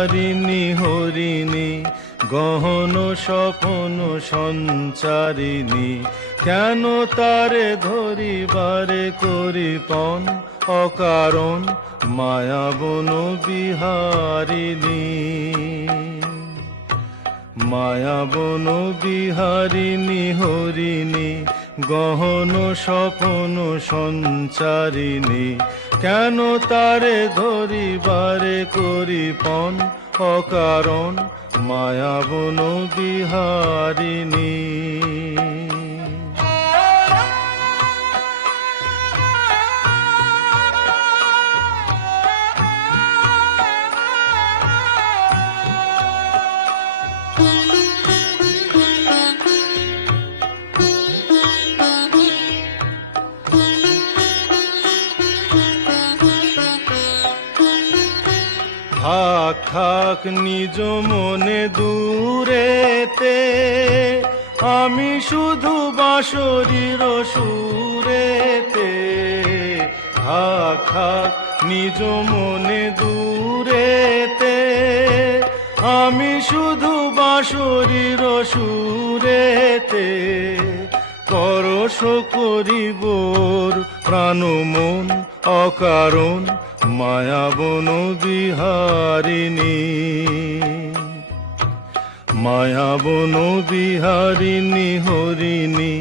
বিহারিণী হরিণী গহন স্বপন সঞ্চারিণী, কেন তারে ধরিবারে করিপন অকারণ মায়াবন বিহারিণী। মায়াবন বিহারিণী হরিণী গহন স্বপন সঞ্চারিণী, কেন তারে ধরিবারে করিপন অকারণ মায়াবন বিহারিণী। থাক থাক নিজ মনে দূরেতে, আমি শুধু বাঁশরীর সুরেতে। থাক থাক নিজ মনে দূরেতে, আমি শুধু বাঁশরীর সুরেতে। পরশ করিবোর প্রাণ মন অকারণ মায়াবন বিহারিণী। মায়াবন বিহারিণী হরিণী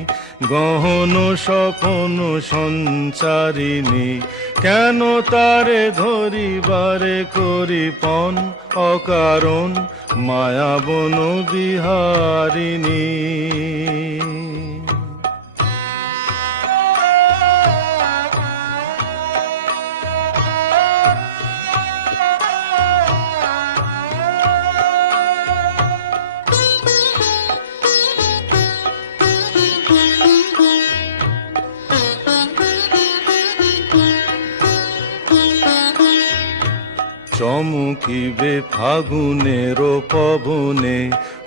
গহন স্বপন সঞ্চারিণী, কেন তারে ধরিবারে করিপন অকারণ মায়াবন বিহারিণী। চমকিবে ফাগুনের পবনে,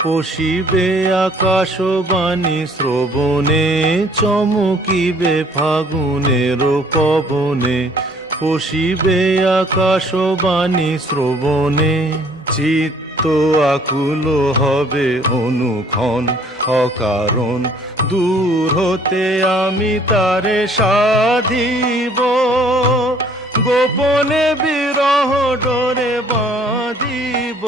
পশিবে আকাশবাণী শ্রবণে। চমকিবে ফাগুনের পবনে, পশিবে আকাশবাণী শ্রবণে। চিত্ত আকুল হবে অনুক্ষণ অকারণ, দূর হতে আমি তারে সাধিব। গোপনে বিরহ ডোরে বাঁধিব,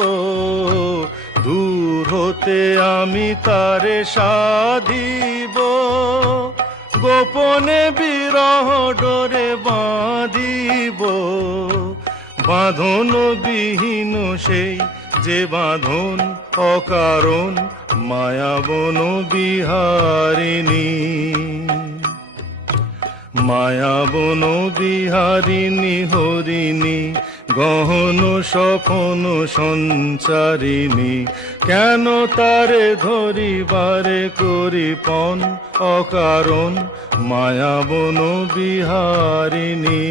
দূর হতে আমি তারে সাধিব। গোপনে বিরহ ডোরে বাঁধিব। বাঁধন বিহীন সেই যে বাঁধন অকারণ মায়াবন বিহারিণী। মায়াবন বিহারিণী হরিণী গহন স্বপন সঞ্চারিণী, কেন তারে ধরিবারে করিপন অকারণ মায়াবন বিহারিণী।